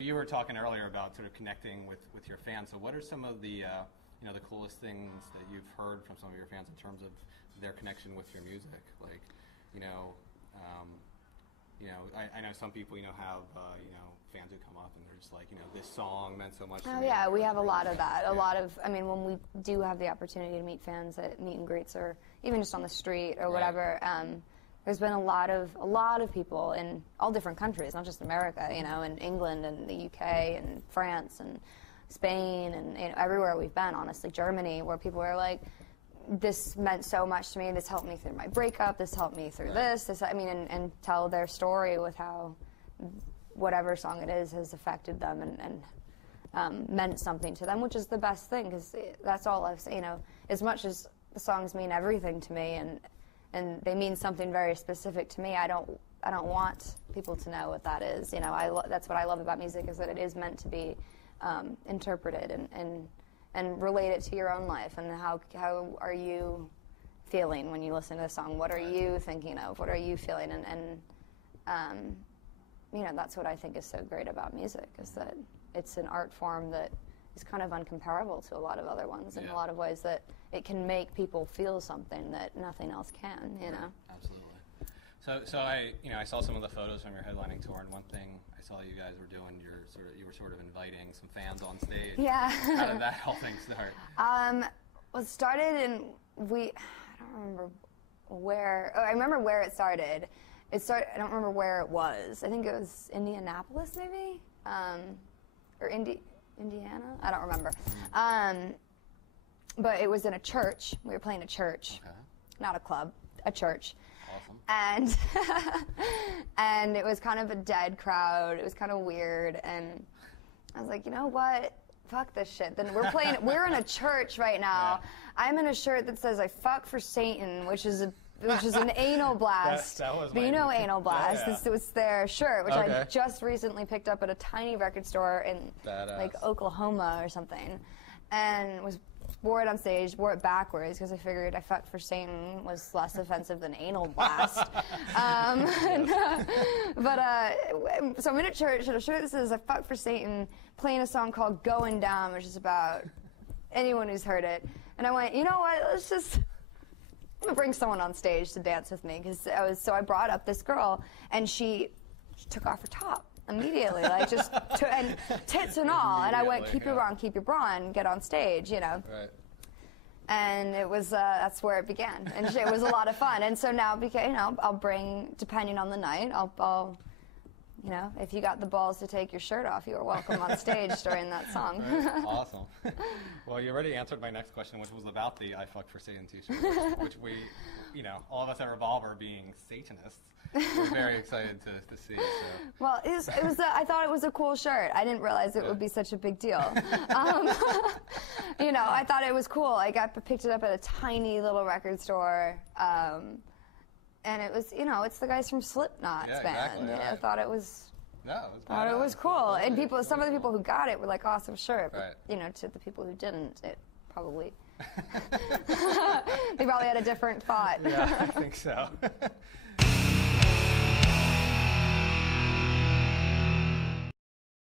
You were talking earlier about sort of connecting with your fans. So what are some of the the coolest things that you've heard from some of your fans in terms of their connection with your music? Like, I know some people have fans who come up and they're just like, this song meant so much to me. Oh yeah, we have a lot of that. A lot of, when we do have the opportunity to meet fans at meet and greets or even just on the street or whatever, there's been a lot of people in all different countries, not just America, in England and the UK and France and Spain and everywhere we've been, honestly, Germany, where people are like, this meant so much to me, this helped me through my breakup, this helped me through this, and tell their story with how whatever song it is has affected them and meant something to them, which is the best thing, because that's all I've said, as much as the songs mean everything to me and they mean something very specific to me, I don't want people to know what that is. That's what I love about music, is that it is meant to be interpreted and relate it to your own life. And how are you feeling when you listen to the song? What are you thinking of? What are you feeling? And that's what I think is so great about music, is that it's an art form that is kind of uncomparable to a lot of other ones in a lot of ways, that it can make people feel something that nothing else can, Absolutely. So I saw some of the photos from your headlining tour, and one thing I saw you guys were doing, you were sort of inviting some fans on stage. Yeah. How did that whole thing start? Well, it started in, I don't remember where, I remember where it started. I don't remember where it was. I think it was Indianapolis, maybe? Or Indiana? I don't remember. But it was in a church. We were playing a church, not a club, a church. Awesome. And and it was kind of a dead crowd. It was kind of weird, and I was like, you know what? Fuck this shit. Then we're in a church right now. Yeah. I'm in a shirt that says "I fuck for Satan," which is an anal blast. That was but anal blast. Yeah. This was their shirt, which I just recently picked up at a tiny record store in like Oklahoma or something, and wore it on stage, wore it backwards because I figured "I fucked for Satan" was less offensive than anal blast. So I'm in a church, and a shirt that says "I fucked for Satan," playing a song called "Going Down," which is about anyone who's heard it. And I went, you know what? I'm gonna bring someone on stage to dance with me, because I brought up this girl, and she took off her top immediately, like and tits and all, and I went, keep your bra and get on stage, Right. And it was that's where it began, and it was a lot of fun. And so now, I'll bring, depending on the night, I'll if you got the balls to take your shirt off, you are welcome on stage during that song. Right. Awesome. Well, you already answered my next question, which was about the "I Fuck for Satan" t-shirt, which we, all of us at Revolver, being Satanists, we're very excited to see. So. Well, I thought it was a cool shirt. I didn't realize it would be such a big deal. I thought it was cool. I picked it up at a tiny little record store. And it was, it's the guys from Slipknot's band. Exactly, I thought it was. It was cool. And some of the people who got it were like, awesome shirt. But, to the people who didn't, it probably. They probably had a different thought. Yeah, I think so.